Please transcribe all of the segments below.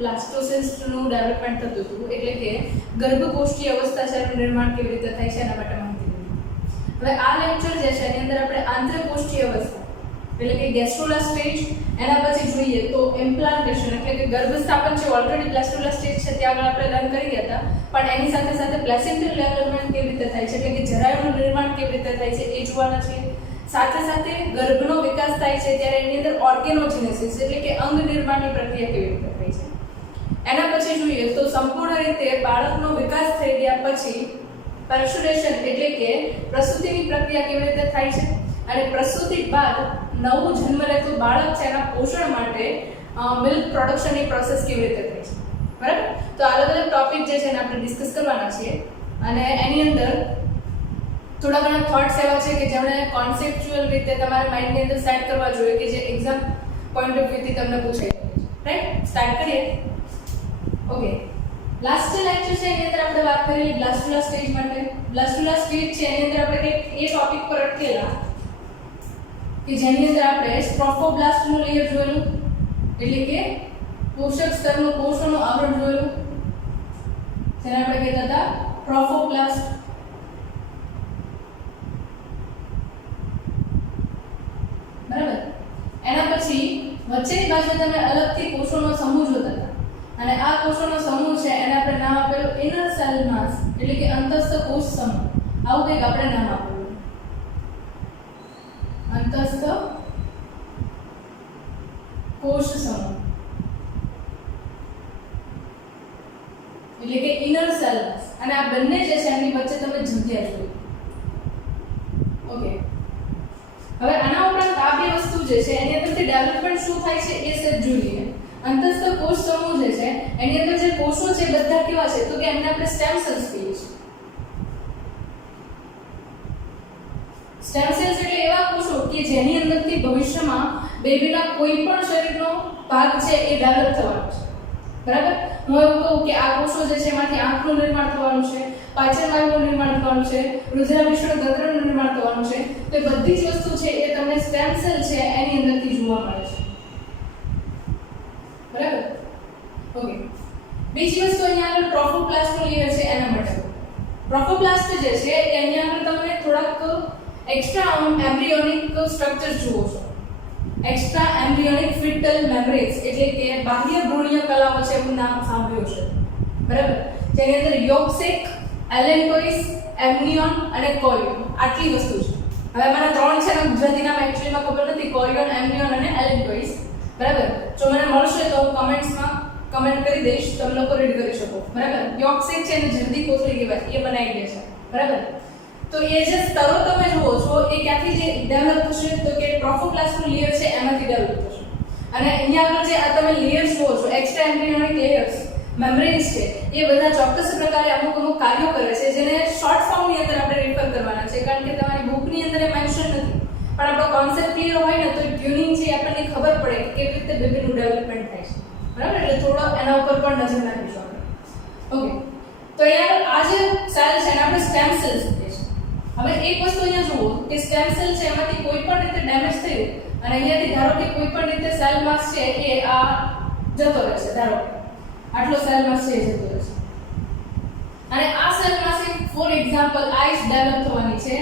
બ્લાસ્ટોસિસ્ટનું development થતું હતું, એટલે કે ગર્ભકોષ્ઠીય અવસ્થા છે એનું નિર્માણ કેવી રીતે થાય છે એના માટે માહિતી લીધી. હવે આ લેક્ચર જે છે એની અંદર આપણે આંતરકોષ્ઠીય અવસ્થા એટલે કે ગેસ્ટ્રોલા સ્ટેજ, એના પછી જોઈએ તો ઇમ્પ્લાન્ટેશન એટલે કે ગર્ભસ્થાપન છે, ઓલરેડી બ્લાસ્ટોલા સ્ટેજ છે ત્યાં આગળ આપણે લર્ન કરી ગયા હતા, પણ એની સાથે સાથે પ્લેસેન્ટલ ડેવલપમેન્ટ કેવી રીતે થાય છે એટલે કે જરાયુનું નિર્માણ કેવી રીતે થાય છે એ જોવાના છે. સાથે સાથે ગર્ભનો વિકાસ થાય છે ત્યારે એની અંદર ઓર્ગેનોજેનેસિસ એટલે કે અંગ નિર્માણની પ્રક્રિયા કેવી રીતે થાય છે. એના પછી જોઈએ તો સંપૂર્ણ રીતે બાળકનો વિકાસ થઈ ગયા પછી પરસ્યુરેશન એટલે કે પ્રસૂતિની પ્રક્રિયા કેવી રીતે થાય છે, અને પ્રસૂતિ બાદ નવું જન્મ લેતું બાળક છે એના પોષણ માટે મિલ્ક પ્રોડક્શનની પ્રોસેસ કેવી રીતે થાય છે. બરાબર, તો અલગ અલગ ટોપિક જે છે એને આપણે ડિસ્કસ કરવાના છીએ, અને એની અંદર થોડા ઘણા થોટ્સ એવા છે કે જેમણે કોન્સેપ્ચ્યુઅલ રીતે તમારા માઇન્ડની અંદર સેટ કરવા જોઈએ કે જે એક્ઝામ પોઈન્ટ ઓફ વ્યૂથી તમને પૂછાઈ શકે છે. રાઈટ, સ્ટાર્ટ કરીએ. ઓકે, લાસ્ટ લેક્ચર છે એની અંદર આપણે વાત કરેલી બ્લાસ્ટોલા સ્ટેજ માટે. બ્લાસ્ટોલા સ્ટેજ છે એની અંદર આપણે એ ટોપિક પર અટકેલા કે જેની અંદર આપણે સ્ટ્રોફોબ્લાસ્ટનું લેયર જોયેલું એટલે કે પોષક સ્તરનું કોષોનું આવરણ જોયેલું, જેને આપણે કહેતા હતા ટ્રોફોપ્લાસ્ટ. બરાબર, એના પછી વચ્ચેની બાજુ તમે અલગથી કોષોનો સમૂહ જોતા હતા, અને આ કોષોનો સમૂહ છે એને આપણે નામ આપેલું ઇનર સેલ માસ એટલે કે અંતસ્થ કોષ સમૂહ. આવું કંઈક આપણે નામ આપેલું અંતસ્થ કોષ સમૂહ એટલે કે ઇનર સેલ માસ, અને આ બંને જે છે એની વચ્ચે તમે જગ્યા જોઈ. ઓકે, હવે આના ઉપરાંત આ બે વસ્તુ જે છે એની અંદરથી ડેવલપમેન્ટ શું થાય છે એ સેટ જોઈએ. અંતસ્થ કોષ સમૂહ જે છે એની અંદર જે કોષો છે બધા કેવા છે તો કે એમને આપણે સ્ટેમ સેલ્સ કહીએ છીએ. સ્ટેમ સેલ્સ એટલે એવા કોષો કે જેની અંદરથી ભવિષ્યમાં બેબીના કોઈ પણ શરીરનો ભાગ છે એ ડેવલપ થવાનો છે. બરાબર, હું એવું કહું કે આ કોષો જે છે એમાંથી આંખનું નિર્માણ થવાનું છે, પાચન વાયુનું નિર્માણ થવાનું છે, રુધિરાભિસરણ તંત્રનું નિર્માણ થવાનું છે, તો બધી જ વસ્તુ છે એ તમને સ્ટેમ સેલ છે એની અંદરથી જોવા મળે છે. બરાબર, ઓકે. બીજી વસ્તુ અહીંયા આગળ ટ્રોફોપ્લાસ્ટનું લેયર છે એના માટે. ટ્રોફોપ્લાસ્ટ જે છે એ અહીંયા આગળ તમને થોડાક એક્સ્ટ્રા એમ્બ્રિયોનિક સ્ટ્રક્ચર જુઓ છો. એક્સ્ટ્રા એમ્બ્રિયોનિક ફિટલ મેમ્બ્રેન્સ એટલે કે બાહ્ય ભ્રૂણીય કલાઓ છે એનું નામ સાંભળ્યું છે. બરાબર, જેની અંદર યોગ સેક, એલેન્ટોઇસ, એમ્નિયોન અને કોરિયોન આટલી વસ્તુ છે. હવે મને ત્રણ છે ને ગુજરાતી નામ એક્ચ્યુઅલીમાં ખબર નથી, કોરિયોન, એમ્નિયોન અને એલેન્ટોઇસ. બરાબર, જો મને મળશે તો હું કમેન્ટ્સમાં કમેન્ટ કરી દઈશ, તમે લોકો રીડ કરી શકો. બરાબર, યોગ સેક છે ને જલ્દી કોથળી કહેવાય, એ મને આઈડિયા છે. બરાબર, તો એ જે સ્તરો તમે જુઓ છો એ ક્યાંથી જે ડેવલપ થશે તો કે ટ્રોફોપ્લાસ્ટનું લેયર છે એમાંથી ડેવલપ થશે. અને અહીંયા આગળ જે આ તમે લેયર્સ જુઓ છો એક્સ્ટ્રા એમ્બ્રિયોનિક લેયર્સ મેમ્બ્રેન્સ છે એ બધા ચોક્કસ પ્રકારે અમુક અમુક કાર્યો કરે છે, જેને શોર્ટ ફોર્મની અંદર આપણે રેફર કરવાના છે, કારણ કે તમારી બુકની અંદર એ મેન્શન નથી, પણ આપણો કોન્સેપ્ટ ક્લિયર હોય ને તો ટ્યુનિંગ છે આપણને ખબર પડે કે કેવી રીતે બેબીનું ડેવલપમેન્ટ થાય છે. બરાબર, એટલે થોડો એના ઉપર પણ નજર નાખીશું આપણે. ઓકે, તો અહીંયા આ જે સેલ છે એને આપણે સ્ટેમ સેલ્સ કહીએ છીએ. હવે એક વસ્તુ અહીંયા જુઓ કે સ્ટેમ સેલ છે એમાંથી કોઈ પણ રીતે ડેમેજ થયું અને અહીંયાથી ધારો કે કોઈ પણ રીતે સેલ માસ છે એ આ જતો રહેશે, ધારો આટલો સેલ માસ છે એ જતો રહેશે, અને આ cell mass for example eyes develop થવાની છે,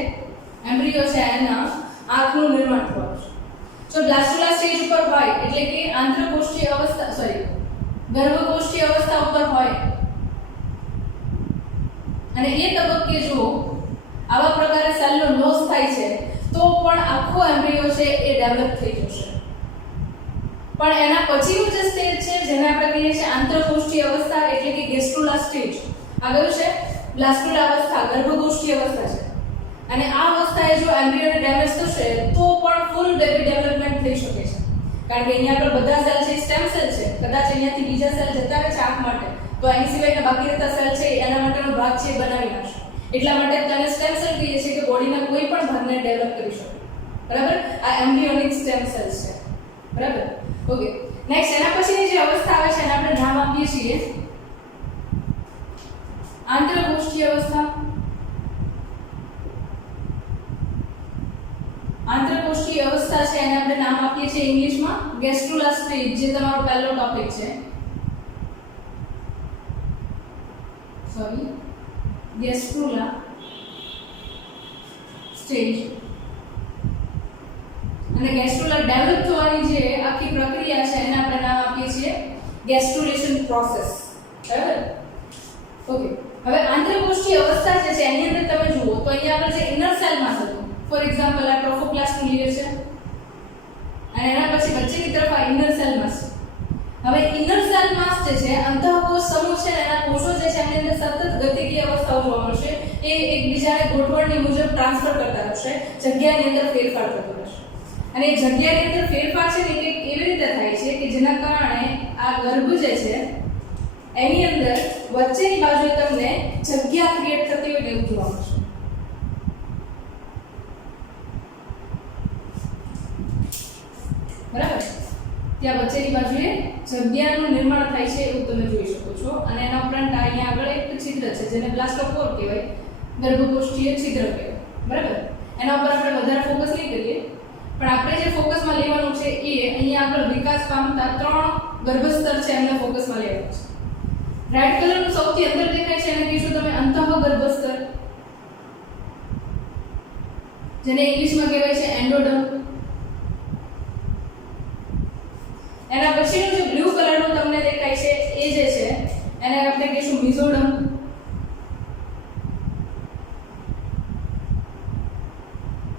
એમ્બ્રિયો છે એના આંખનું નિર્માણ થવાનું છે. જો બ્લાસ્ટોલા સ્ટેજ ઉપર હોય એટલે કે આંતરકોષ્ઠીય અવસ્થા ગર્ભકોષ્ઠીય અવસ્થા ઉપર હોય અને એ તબક્કે જો આવા પ્રકારે સેલનો લોસ થાય છે તો પણ આખો એમ્બ્રિયો છે એ ડેવલપ થઈ જશે. પણ એના પછીનું જે સ્ટેજ છે જેને આપણે કહીએ છીએ આંતરકોષ્ઠીય અવસ્થા એટલે કે ગેસ્ટ્રોલા સ્ટેજ, આગળ છે બ્લાસ્ટોલા અવસ્થા, ગર્ભકોષ્ઠીય અવસ્થા છે, અને આ અવસ્થાએ જો એમ્બ્રિયોને ડેમેજ થશે તો પણ ફૂલ બેબી ડેવલપમેન્ટ થઈ શકે છે, કારણ કે અહીંયા આગળ બધા સેલ છે સ્ટેમ સેલ છે, કદાચ અહીંયાથી બીજા સેલ જતા રહે છે આંખ માટે તો એની સિવાયના બાકી રહેતા સેલ છે એના માટેનો ભાગ છે બનાવી નાખશે. એટલા માટે તેને સ્ટેમ સેલ કહીએ છીએ કે બોડીના કોઈ પણ ભાગને ડેવલપ કરી શકે. બરાબર, આ એમ્બ્રિયોનિક સ્ટેમ સેલ્સ છે. બરાબર, ઓકે. નેક્સ્ટ એના પછીની જે અવસ્થા આવે છે એને આપણે નામ આપીએ છીએ આંતરકોષ્ઠીય અવસ્થા. આંતરકોષ્ઠીય અવસ્થા છે એને આપણે નામ આપીએ છીએ ઇંગ્લિશમાં ગેસ્ટ્રોલા સ્ટેજ, જે તમારો પહેલો ટોપિક છે. ગેસ્ટ્રુલા સ્ટેજ. અને ગેસ્ટ્રુલા ડેવલપ થવાની જે આખી પ્રક્રિયા છે એને આપણે નામ આપીએ છીએ ગેસ્ટ્રુલેશન પ્રોસેસ. બરાબર? ઓકે. હવે આંતરકોષીય અવસ્થા જે છે એની અંદર તમે જુઓ તો અહીંયા આપણે જે ઇનર સેલ માસ હતું, ફોર એક્ઝામ્પલ આ ટ્રોફોપ્લાસ્ટનું લેયર છે અને એના પછી વચ્ચેની તરફ આ ઇનર સેલ માસ. હવે ઇનર સેલ માસ જે છે અંતઃકોષ સમૂહ છે એના કોષો જે છે એની અંદર સતત ગતિકીય અવસ્થાઓ જોવા મળશે. એ એકબીજાને ગોઠવણની મુજબ ટ્રાન્સફર કરતા રહેશે, જગ્યાની અંદર ફેરફાર થતો રહેશે. અને એ જગ્યાની અંદર ફેરફાર છે ને એ એવી રીતે થાય છે કે જેના કારણે આ ગર્ભ જે છે એની અંદર વચ્ચેની બાજુએ તમને જગ્યા ક્રિએટ થતી હોય એવું જોવા મળશે. બરાબર? ત્યાં વચ્ચેની બાજુએ જગ્યાનું નિર્માણ થાય છે એવું તમે જોઈ શકો છો. અને એના ઉપરાંત અહીંયા આગળ એક છિદ્ર છે જેને બ્લાસ્ટોપોર કહેવાય, ગર્ભકોષ્ઠીય છિદ્ર કહેવાય. બરાબર? એના ઉપર આપણે વધારે ફોકસ નહીં કરીએ, પણ આપણે જે ફોકસમાં લેવાનું છે એ અહીંયા આગળ વિકાસ પામતા 3 ગર્ભસ્તર છે એમને ફોકસમાં લેવાનું છે. રેડ કલરનું સૌથી અંદર દેખાય છે એને કહીશું તમે અંતઃગર્ભસ્તર, જેને ઇંગ્લિશમાં કહેવાય છે એન્ડોડર્મ. એના પછીનું જે બ્લુ કલરનું તમને દેખાય છે એ જે છે એને આપણે કહીશું મિઝોડર્મ.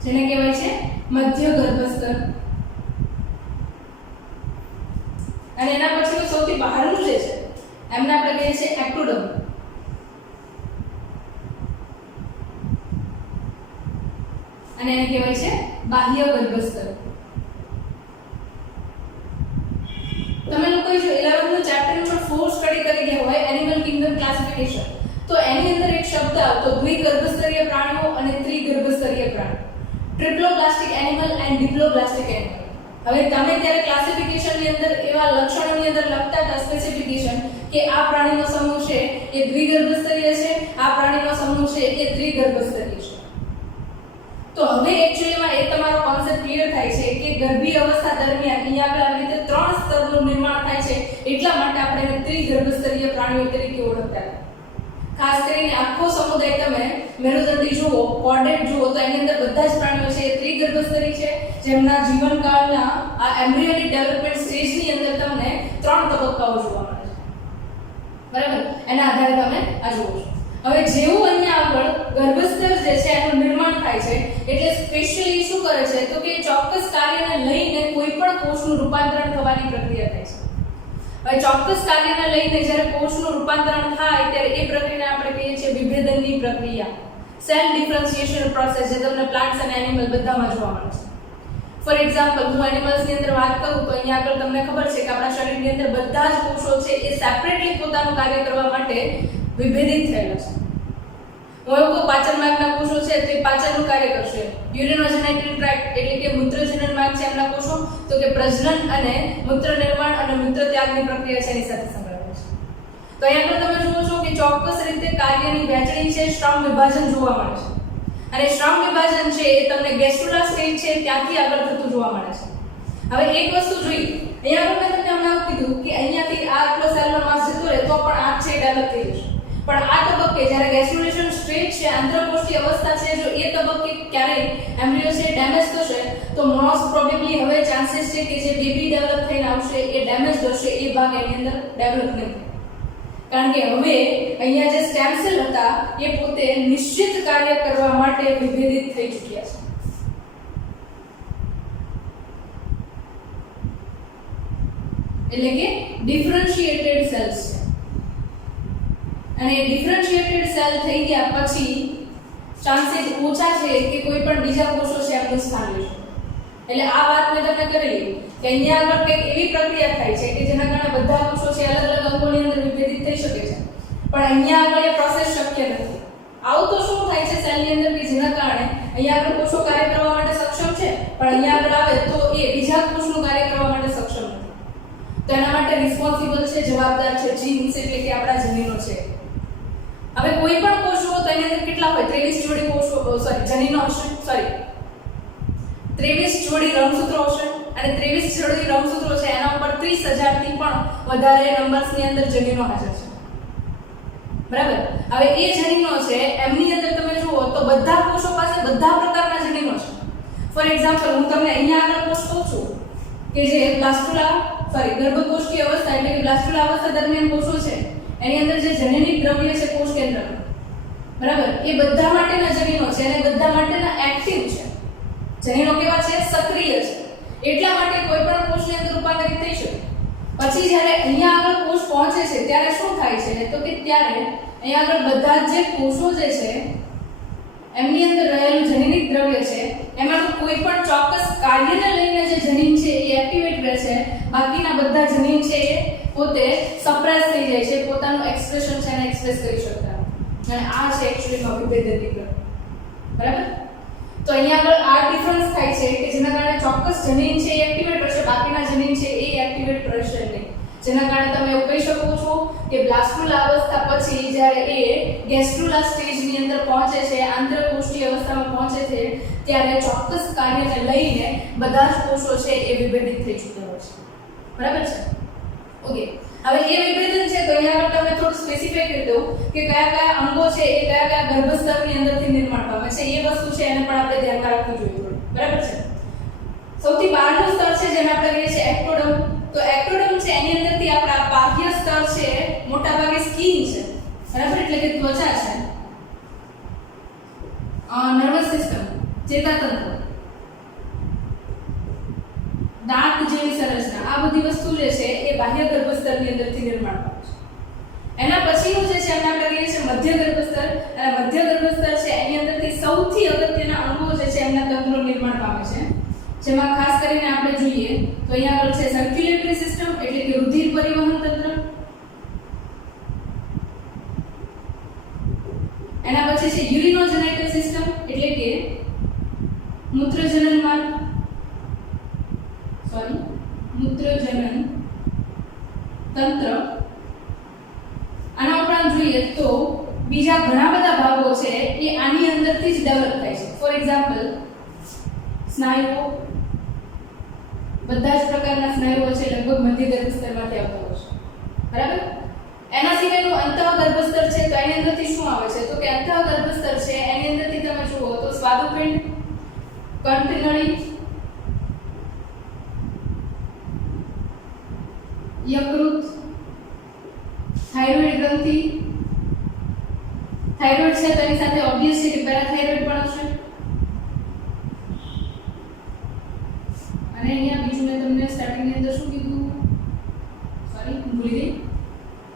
જેને કહેવાય છે મધ્ય ગર્ભસ્તર. અને એના પછીનું સૌથી બહારનું જે છે એમને આપણે કહીએ છીએ એક્ટોડર્મ. અને એને કહેવાય છે બાહ્ય ગર્ભસ્તર. તમે લોકો જો 11th નું ચેપ્ટર નંબર 4 સ્ટડી કરી ગયા હોય એનિમલ કિંગડમ ક્લાસિફિકેશન, તો એની અંદર એક શબ્દ આવતો દ્વિગર્ભસ્તરીય પ્રાણીઓ અને ત્રિગર્ભસ્તરીય પ્રાણીઓ, ટ્રિપ્લોબ્લાસ્ટિક એનિમલ એન્ડ ડિપ્લોબ્લાસ્ટિક એનિમલ. હવે તમે ત્યારે ક્લાસિફિકેશનની અંદર એવા લક્ષણોની અંદર લખતા હતા સ્પેસિફિકેશન કે આ પ્રાણીનો સમૂહ છે એ દ્વિગર્ભસ્તરીય છે, આ પ્રાણીનો સમૂહ છે એ ત્રિગર્ભસ્તરીય છે. તો હવે એક્ચ્યુઅલીમાં એ તમારો કોન્સેપ્ટ ક્લિયર થાય છે કે ગર્ભીય અવસ્થા દરમિયાન અહીંયા આગળ આવી રીતે 3 સ્તરનું નિર્માણ થાય છે, એટલા માટે આપણે એને ત્રિગર્ભસ્તરીય પ્રાણીઓ તરીકે ઓળખતા હતા. ખાસ કરીને આખો સમુદાય તમે મેરુદંડી જુઓ, કોર્ડેટ જુઓ તો એની અંદર બધા જ પ્રાણીઓ છે એ ત્રિગર્ભસ્તરી છે, જેમના જીવનકાળના આ એમ્બ્રિયોનિક ડેવલપમેન્ટ સ્ટેજની અંદર તમને 3 તબક્કાઓ જોવા મળે છે. બરાબર? એના આધારે તમે આ જુઓ છો. હવે જેવું અહીંયા આગળ ગર્ભસ્તર જે છે એનું નિર્માણ થાય છે એટલે સ્પેશિયલી શું કરે છે તો કે ચોક્કસ કાર્યને લઈને કોઈ પણ કોષનું રૂપાંતરણ થવાની પ્રક્રિયા થાય છે. હવે ચોક્કસ કાર્યને લઈને જ્યારે કોષનું રૂપાંતરણ થાય ત્યારે એ પ્રક્રિયાને આપણે કહીએ છીએ વિભેદનની પ્રક્રિયા, સેલ ડિફરન્શિએશન પ્રોસેસ, જે તમને પ્લાન્ટ્સ અને એનિમલ બધામાં જોવા મળે છે. ફોર એક્ઝામ્પલ હું એનિમલ્સની અંદર વાત કરું તો અહીંયા આગળ તમને ખબર છે કે આપણા શરીરની અંદર બધા જ કોષો છે એ સેપરેટલી પોતાનું કાર્ય કરવા માટે વિભેદિત થયેલા છે. હું એવું કહું પાચન માર્ગના કોષો છે તે પાચનનું કાર્ય કરશે, યુરિનોજેનેટરી ટ્રેક્ટ એટલે કે મૂત્રજનન માર્ગ છે એમના કોષો તો કે પ્રજનન અને મૂત્ર નિર્માણ અને મૂત્ર ત્યાગની પ્રક્રિયા છે એની સાથે સંકળાયેલી છે. તો અહીંયા આગળ તમે જુઓ છો કે ચોક્કસ રીતે કાર્યની વહેંચણી છે, શ્રમ વિભાજન જોવા મળે છે. અને શ્રમ વિભાજન છે એ તમને ગેસ્ટ્રુલા સ્ટેજ છે ત્યાંથી આગળ થતું જોવા મળે છે. હવે એક વસ્તુ જોઈએ, અહીંયા આગળ મેં તમને હમણાં કીધું કે અહીંયાથી આ આટલો સેલનો માસ જતો રહે તો પણ આ છે ડેવલપ થઈ જશે. પણ આ તબક્કે જ્યારે ગેસ્ટ્રુલેશન સ્ટેજ છે, આંતરકોષીય અવસ્થા છે, જો એ તબક્કે ક્યારેય એમ્બ્રિયો છે ડેમેજ થશે તો મોસ્ટ પ્રોબેબલી હવે ચાન્સીસ છે કે જે બેબી ડેવલપ થઈને આવશે એ ડેમેજ થશે, એ ભાગ એની અંદર ડેવલપ નહીં થાય. કારણ કે હવે અહીંયા જે સ્ટેમ સેલ હતા એ પોતે નિશ્ચિત કાર્ય કરવા માટે વિભેદિત થઈ ચૂક્યા છે. એટલે કે ડિફરન્શિએટેડ સેલ્સ છે. અને ડિફરન્શિએટેડ સેલ થઈ ગયા પછી ચાન્સીસ ઓછા છે કે કોઈ પણ બીજા કોષો છે એમનું સ્થાન લેશે. એટલે આ વાત મેં તમને કરેલી કે અહીંયા આગળ કંઈક એવી પ્રક્રિયા થાય છે કે જેના કારણે બધા કોષો છે અલગ અલગ અંગોની અંદર વિભેદિત થઈ શકે છે, પણ અહીંયા આગળ એ પ્રોસેસ શક્ય નથી. આવું તો શું થાય છે સેલની અંદર કે જેના કારણે અહીંયા આગળ કોષો કાર્ય કરવા માટે સક્ષમ છે, પણ અહીંયા આગળ આવે તો એ બીજા કોષનું કાર્ય કરવા માટે સક્ષમ નથી. તો એના માટે રિસ્પોન્સિબલ છે, જવાબદાર છે જીન્સ, એટલે કે આપણા જનીનો છે. હવે કોઈ પણ કોષો તો એની અંદર કેટલા હોય 23 જોડી કોષો જનીનો હશે, 23 જોડી રંગસૂત્રો હશે અને 23 જોડી રંગસૂત્રો છે એના ઉપર 30,000 થી પણ વધારે નંબર્સની અંદર જનીનો હાજર છે. બરાબર. હવે એ જનીનો છે એમની અંદર તમે જુઓ તો બધા કોષો પાસે બધા પ્રકારના જનીનો છે. ફોર એક્ઝામ્પલ હું તમને અહીંયા આગળ કોષ કહું છું કે જે ગર્ભકોષની અવસ્થા એટલે કે બ્લાસ્ટુલા અવસ્થા દરમિયાન કોષો છે એની અંદર જે જનનિક દ્રવ્ય છે કોષ કેન્દ્રમાં, બરાબર, એ બધા માટેના જનીનો છે અને બધા માટેના એક્ટિવ છે. જનીનો કેવા છે? સક્રિય છે. એટલા માટે કોઈ પણ કોષની અંદર રૂપાંતરિત થઈ શકે. પછી જ્યારે અહીંયા આગળ કોષ પહોંચે છે ત્યારે શું થાય છે તો કે ત્યારે અહીંયા આગળ બધા જે કોષો જે છે એમની અંદર રહેલું જનનિક દ્રવ્ય છે એમાંનું કોઈ પણ ચોક્કસ કાર્યને લઈને જે જનીન છે એ એક્ટિવેટ રહે છે, બાકીના બધા જનીન છે એ પોતે સપ્રેસ થઈ જાય છે, પોતાનું એક્સપ્રેશન છે એને એક્સપ્રેસ કરી શકતા નથી. અને આ છે એક્ચ્યુઅલીમાં વિભેદક પ્રક્રિયા, બરાબર. તો અહીંયા આગળ આ ડિફરન્સ થાય છે કે જેના કારણે ચોક્કસ જનીન છે એ એક્ટિવેટ રહેશે, બાકીના જનીન છે એ એક્ટિવેટ રહેશે નહીં. જેના કારણે તમે એવું કહી શકો છો કે બ્લાસ્ટુલા અવસ્થા પછી જ્યારે એ ગેસ્ટ્રુલા સ્ટેજની અંદર પહોંચે છે, આંતરકોષીય અવસ્થામાં પહોંચે છે ત્યારે ચોક્કસ કાર્યને લઈને બધા જ કોષો છે એ વિભેદિત થઈ ચૂક્યા હોય છે, બરાબર છે. ઓકે, હવે એ વિભેદન છે તો અહીંયા આગળ તમે થોડું સ્પેસિફાઈ કરી દઉં કે કયા કયા અંગો છે એ કયા કયા ગર્ભસ્તરની અંદરથી નિર્માણ પામે છે. એ વસ્તુ છે એને પણ આપણે ધ્યાનમાં રાખવું જોઈએ, બરાબર છે. સૌથી બહારનું સ્તર છે જેને આપણે કહીએ છીએ એક્ટોડર્મ. તો એક્ટોડર્મ છે એની અંદરથી આપણા બાહ્ય સ્તર છે મોટા ભાગે સ્કિન છે, બરાબર, એટલે કે ત્વચા છે, નર્વસ સિસ્ટમ, ચેતાતંત્ર, દાંત જેવી સંરચના, આ બધી વસ્તુ જે છે એ બાહ્ય ગર્ભસ્તરની અંદરથી નિર્માણ પામે છે. એના પછીનું જે છે એને આપણે કહીએ છીએ મધ્ય ગર્ભસ્તર. અને મધ્ય ગર્ભસ્તર છે એની અંદરથી સૌથી અગત્યના અંગો જે છે એમના તંત્રો નિર્માણ પામે છે, જેમાં ખાસ કરીને આપણે જોઈએ તો અહીંયા આગળ છે સર્ક્યુલેટરી સિસ્ટમ એટલે કે રુધિર પરિવહન તંત્ર. એના પછી છે યુરિનોજેનેટલ સિસ્ટમ એટલે કે મૂત્રજનન તંત્ર. આના ઉપરાંત જોઈએ તો બીજા ઘણા બધા ભાગો છે એ આની અંદરથી જ ડેવલપ થાય છે. ફોર એક્ઝામ્પલ સ્નાયુઓ, બધા જ પ્રકારના સ્નાયુઓ છે લગભગ મધ્ય ગર્ભસ્તરમાંથી આવતા હોય છે, બરાબર. એના સિવાયનું અંતઃગર્ભસ્તર છે તો એની અંદરથી શું આવે છે તો કે અંતઃગર્ભસ્તર છે એની અંદરથી તમે જુઓ તો સ્વાદુપિંડ, કંઠનળી, યકૃત, થાઇરોઇડ ગ્રંથિ, થાઇરોઇડ છે તેની સાથે ઓબ્વિયસલી પેરાથાઇરોઇડ પણ હશે. અને અહીંયા બીજું મેં તમને સ્ટાર્ટિંગની અંદર શું કીધું, સોરી ભૂલી ગઈ.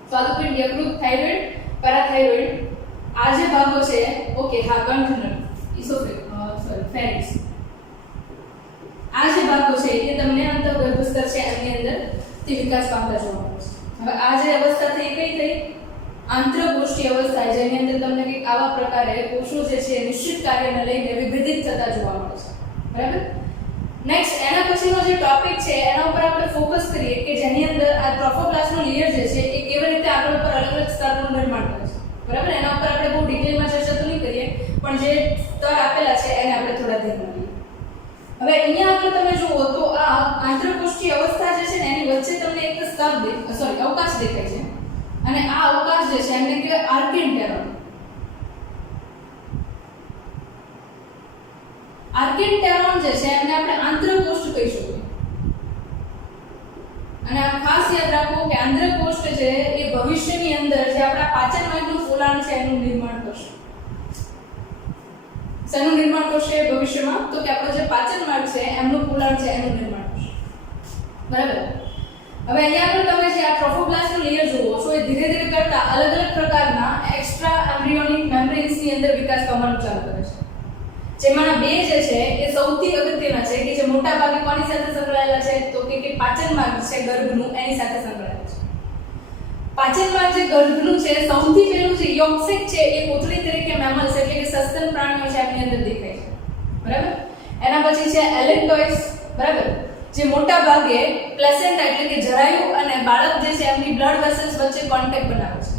સ્વાદુપિંડ, યકૃત, થાઇરોઇડ, પેરાથાઇરોઇડ, આ જે ભાગો છે ઓકે હા કંઠનળ, ફેરિક્સ, આ જે ભાગો છે એ તમને અંતઃગર્ભસ્તર છે એની અંદર તે વિકાસ પામતા જોવા મળે છે. હવે આ જે અવસ્થા થઈ કઈ થઈ આંતરકોષીય અવસ્થા, જેની અંદર તમને કંઈક આવા પ્રકારે કોષો જે છે નિશ્ચિત કાર્યને લઈને વિભેદિત થતા જોવા મળે છે, બરાબર. નેક્સ્ટ એના પછીનો જે ટોપિક છે એના ઉપર આપણે ફોકસ કરીએ કે જેની અંદર આ ટ્રોફોપ્લાસ્ટનો લેયર જે છે એ કેવી રીતે આગળ પર અલગ અલગ સ્તરનું નિર્માણ કરે છે, બરાબર. એના ઉપર આપણે બહુ ડિટેલમાં ચર્ચા તો નહીં કરીએ પણ જે સ્તર આપેલા છે એને આપણે થોડા ધ્યાનમાં લઈએ. હવે અહીંયા આગળ તમે જુઓ તો આ આંતરકોષીય અવસ્થા જે છે ને એની વચ્ચે તમને એક સ્તર અવકાશ દેખાય છે અને આ અવકાશ જે છે એમને કહેવાય આર્કેન્ટેરોન. આર્કેન્ટેરોન જે છે એમને આપણે આંતરકોષ કહી શકીએ. અને આ ખાસ યાદ રાખો કે આંતરકોષ છે એ ભવિષ્યની અંદર જે આપણા પાચન માર્ગનું ફોલાણ છે એનું નિર્માણ કરશે. શેનું નિર્માણ કરશે ભવિષ્યમાં તો કે આપણો જે પાચન માર્ગ છે એમનું ફોલાણ છે એનું નિર્માણ કરશે, બરાબર. હવે અહીંયા આગળ તમે જે આ ટ્રોફોપ્લાસ્ટનું લેયર જુઓ છો એ ધીરે ધીરે કરતા અલગ અલગ પ્રકારના એક્સ્ટ્રા એમ્બ્રિયોનિક મેમ્બ્રેન્સની અંદર વિકાસ પામવાનું ચાલુ કરે છે. જેમાંના બે જે છે એ સૌથી અગત્યના છે કે જે મોટા ભાગે કોની સાથે સંકળાયેલા છે તો કે પાચન માર્ગ છે ગર્ભનું એની સાથે સંકળાયેલા છે. પાચન માર્ગ જે ગર્ભનું છે સૌથી પહેલું જે યોગસેક છે એ કોથળી તરીકે મેમલ્સ એટલે કે સસ્તન પ્રાણીઓ છે એની અંદર દેખાય છે, બરાબર. એના પછી છે એલેક્ટોઇડ્સ, બરાબર, જે મોટા ભાગે પ્લેસેન્ટા એટલે કે જરાયુ અને બાળક જે છે એમની બ્લડ વેસલ્સ વચ્ચે કોન્ટેક્ટ બનાવે છે.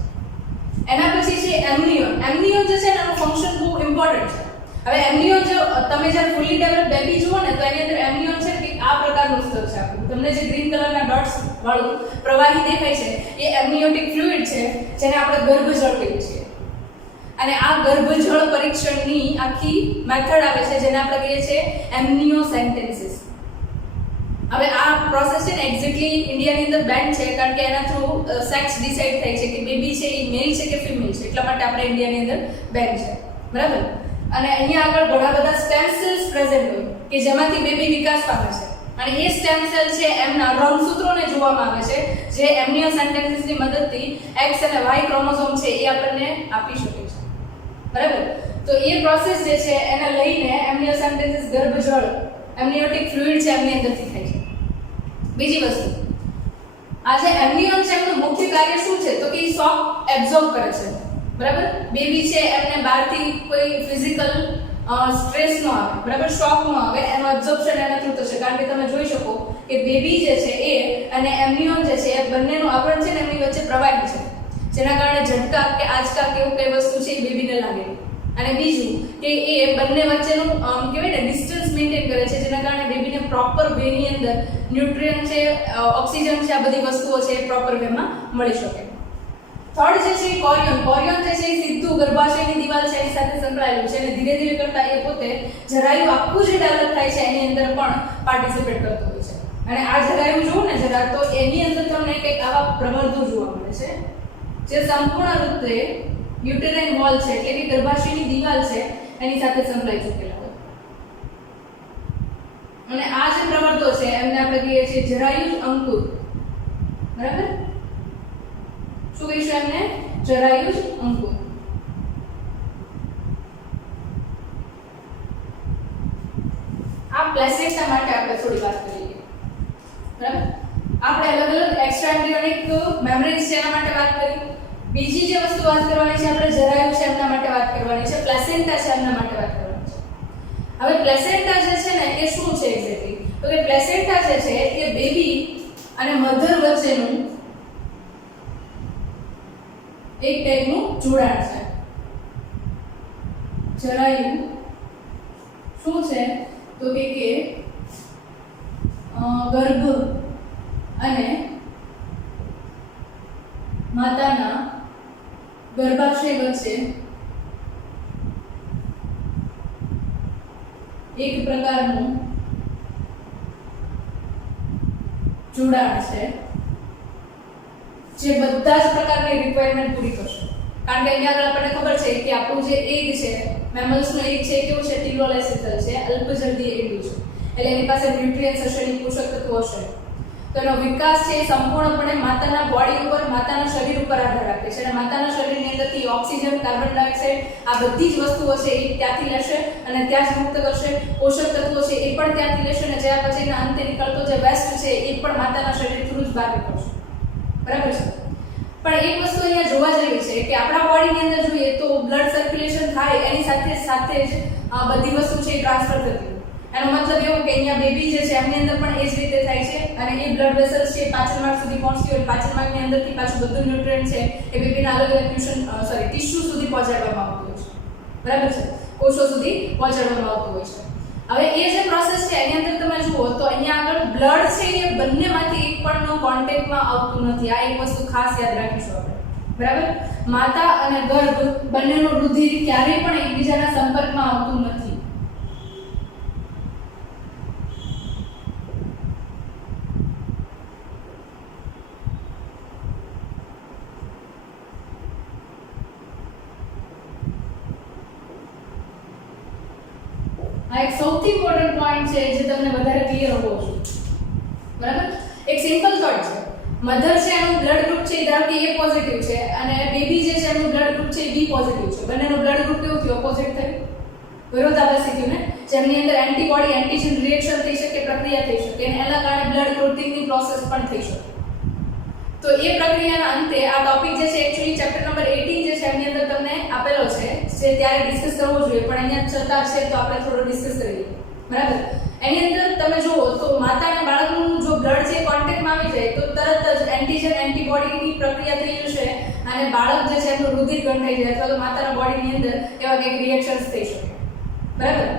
એના પછી છે એમ્નિયોન. એમ્નિયોન જે છે એનું ફંક્શન બહુ ઇમ્પોર્ટન્ટ છે. હવે એમ્નિયોન જો તમે જ્યારે ફૂલી ડેવલપ બેબી જુઓ ને તો એની અંદર એમ્નિયોન છે કે આ પ્રકારનું સ્તર છે આપણું. તમને જે ગ્રીન કલરના ડોટ્સ વાળું પ્રવાહી દેખાય છે એ એમનિયોટિક ફ્લુઇડ છે, જેને આપણે ગર્ભજળ કહીએ છીએ. અને આ ગર્ભજળ પરીક્ષણની આખી મેથડ આવે છે જેને આપણે કહીએ છીએ એમનિયોસેન્ટેન્સિસ. હવે આ પ્રોસેસ છે ને એક્ઝેક્ટલી ઇન્ડિયાની અંદર બેન છે, કારણ કે એના થ્રુ સેક્સ ડિસાઇડ થાય છે કે બેબી છે એ મેલ છે કે ફિમેલ છે, એટલા માટે આપણે ઇન્ડિયાની અંદર બેન છે, બરાબર. અને અહીંયા આગળ ઘણા બધા સ્ટેમ સેલ્સ પ્રેઝન્ટ હોય કે જેમાંથી બેબી વિકાસ પામે છે, અને એ સ્ટેમ સેલ છે એમના રંગસૂત્રોને જોવામાં આવે છે, જે એમનિયોસેન્ટેન્સિસની મદદથી એક્સ અને વાય ક્રોમોસોમ છે એ આપણને આપી શકે છે, બરાબર. તો એ પ્રોસેસ જે છે એને લઈને એમનિયોસેન્ટેન્સિસ ગર્ભજળ એમનિયોટિક ફ્લુઇડ છે એમની અંદરથી થાય છે. બીજી વસ્તુ, આ જે એમનિયોન છે એનું મુખ્ય કાર્ય શું છે? તો કે એ શોક એબ્ઝોર્બ કરે છે, બરાબર. બેબી છે એમને બહારથી કોઈ ફિઝિકલ સ્ટ્રેસ નો આવે, બરાબર, શોક નો આવે, એનું એબ્ઝોર્પ્શન એના થ્રુ થશે. કારણ કે તમે જોઈ શકો કે બેબી જે છે એ અને એમનિયોન જે છે એ બંનેનું આવરણ છે ને એમની વચ્ચે પ્રવાહી છે, જેના કારણે ઝટકા કે આંચકા કે એવું કઈ વસ્તુ છે એ બેબીને લાગે. અને બીજું કે એ બંને વચ્ચેનું કહેવાય ને ડિસ્ટન્સ મેન્ટેન કરે છે, જેના કારણે બેબીને પ્રોપર વેની અંદર ન્યુટ્રિયન્ટ છે, ઓક્સિજન છે, આ બધી વસ્તુઓ છે એ પ્રોપર વેમાં મળી શકે. થર્ડ જે છે કોરિયોન. કોરિયોન જે છે એ સીધું ગર્ભાશયની દિવાલ છે એની સાથે સંકળાયેલું છે, અને ધીરે ધીરે કરતા એ પોતે જરાયું આખું જે ડેવલપ થાય છે એની અંદર પણ પાર્ટિસિપેટ કરતો હોય છે. અને આ જરાયું જોવું ને જરા, તો એની અંદર તમને કંઈક આવા પ્રવર્ધો જોવા મળે છે જે સંપૂર્ણ રૂપે યુટેરાઇન વોલ છે એટલે કે ગર્ભાશયની દિવાલ છે એની સાથે સંકળાઈ ચૂકેલા હોય. અને આ જે પ્રવર્ધો છે એમને આપણે કહીએ છીએ જરાયુજ અંકુર, બરાબર. શું કહીશું એમને? જરાયુજ અંકુર. આ પ્લેસેન્ટા માટે આપણે થોડી વાત કરીએ, બરાબર. આપણે અલગ અલગ એક્સ્ટ્રા એમ્બ્રિયોનિક મેમ્બ્રેન્સ છે એના માટે વાત કરી. બીજી જે વસ્તુ વાત કરવાની છે આપણે જરાયુ છે એમના માટે વાત કરવાની છે, પ્લેસેન્ટા છે એમના માટે વાત કરવાની છે. હવે પ્લેસેન્ટા જે છે ને એ શું છે એક્ઝેક્ટલી? તો કે પ્લેસેન્ટા જે છે એ બેબી અને મધર વચ્ચેનું એક ટાઈપનું જોડાણ છે. જરાયુ શું છે? તો કે ગર્ભ અને માતાના ગર્ભાશય વચ્ચે એક પ્રકારનું જોડાણ છે જે બધા જ પ્રકારની રિક્વાયરમેન્ટ પૂરી કરશે. કારણ કે અહીંયા આગળ આપણને ખબર છે કે આપણું જે એગ છે, મેમલ્સનું એગ છે, કેવું છે? ટીલોલાઇસેટલ છે, અલ્પજલદી એગ છે, એટલે એની પાસે ન્યુટ્રિયન્ટ્સ હશે, એની પોષક તત્વો હશે. તો એનો વિકાસ છે સંપૂર્ણપણે માતાના બોડી ઉપર, માતાના શરીર ઉપર આધાર રાખે છે. અને માતાના શરીરની અંદરથી ઓક્સિજન, કાર્બન ડાયોક્સાઇડ આ બધી જ વસ્તુઓ છે એ ત્યાંથી લેશે અને ત્યાં જ મુક્ત કરશે. પોષક તત્વો છે એ પણ ત્યાંથી લેશે, અને જ્યાં પછીના અંતે નીકળતો જે વેસ્ટ છે એ પણ માતાના શરીર થ્રુ જ બહાર નીકળશે, બરાબર છે. પણ એક વસ્તુ અહીંયા જોવા જેવી છે કે આપણા બોડીની અંદર જોઈએ તો બ્લડ સર્ક્યુલેશન થાય એની સાથે સાથે જ બધી વસ્તુ છે એ ટ્રાન્સફર થતી હોય. એનો મતલબ એવું કે અહીંયા બેબી જે છે એમની અંદર પણ એ જ રીતે થાય છે, અને એ બ્લડ વેસલ્સ છે પાચન માર્ગ સુધી પહોંચતી હોય. પાચન માર્ગની અંદરથી પાછું બધું ન્યુટ્રિયન્ટ છે એ બેબીના અલગ અલગ ટિશ્યુ સુધી પહોંચાડવામાં આવતું હોય છે, બરાબર છે, કોષો સુધી પહોંચાડવામાં આવતું હોય છે. હવે એ જે પ્રોસેસ છે એની અંદર તમે જુઓ તો અહીંયા આગળ બ્લડ છે એ બંનેમાંથી એક પણ કોન્ટેક્ટમાં આવતું નથી. આ એક વસ્તુ ખાસ યાદ રાખીશું આપણે, બરાબર. માતા અને ગર્ભ બંનેનું રુધિર ક્યારેય પણ એકબીજાના સંપર્કમાં આવતું નથી. આ એક સૌથી ઇમ્પોર્ટન્ટ પોઈન્ટ છે જે તમને વધારે ક્લિયર હોવો જોઈએ, બરાબર. એક સિમ્પલ થોટ છે. મધર છે એનું બ્લડ ગ્રુપ છે ધારો કે એ પોઝિટિવ છે, અને બેબી જે છે એનું બ્લડ ગ્રુપ છે બી પોઝિટિવ છે. બંનેનું બ્લડ ગ્રુપ કેવું થયું? ઓપોઝિટ થયું, વિરોધાભાસી થયું ને. જેમની અંદર એન્ટીબોડી એન્ટીજન રિએક્શન થઈ શકે, પ્રક્રિયા થઈ શકે, અને એના કારણે બ્લડ ક્લોટિંગની પ્રોસેસ પણ થઈ શકે. તો એ પ્રક્રિયાના અંતે આ ટોપિક જે છે એકચ્યુઅલી ચેપ્ટર નંબર 18 જે છે એની અંદર તમને આપેલો છે જે ત્યારે ડિસ્કસ કરવો જોઈએ, પણ અહીંયા છતાં છે તો આપણે થોડો ડિસ્કસ કરીએ, બરાબર. એની અંદર તમે જુઓ તો માતા અને બાળકનું જો બ્લડ છે કોન્ટેક્ટમાં આવી જાય તો તરત જ એન્ટીજન એન્ટીબોડીની પ્રક્રિયા થઈ જશે, અને બાળક જે છે એનું રુધિર ગંધાઈ જાય, અથવા તો માતાના બોડીની અંદર એવા કંઈક રિએક્શન્સ થઈ શકે, બરાબર.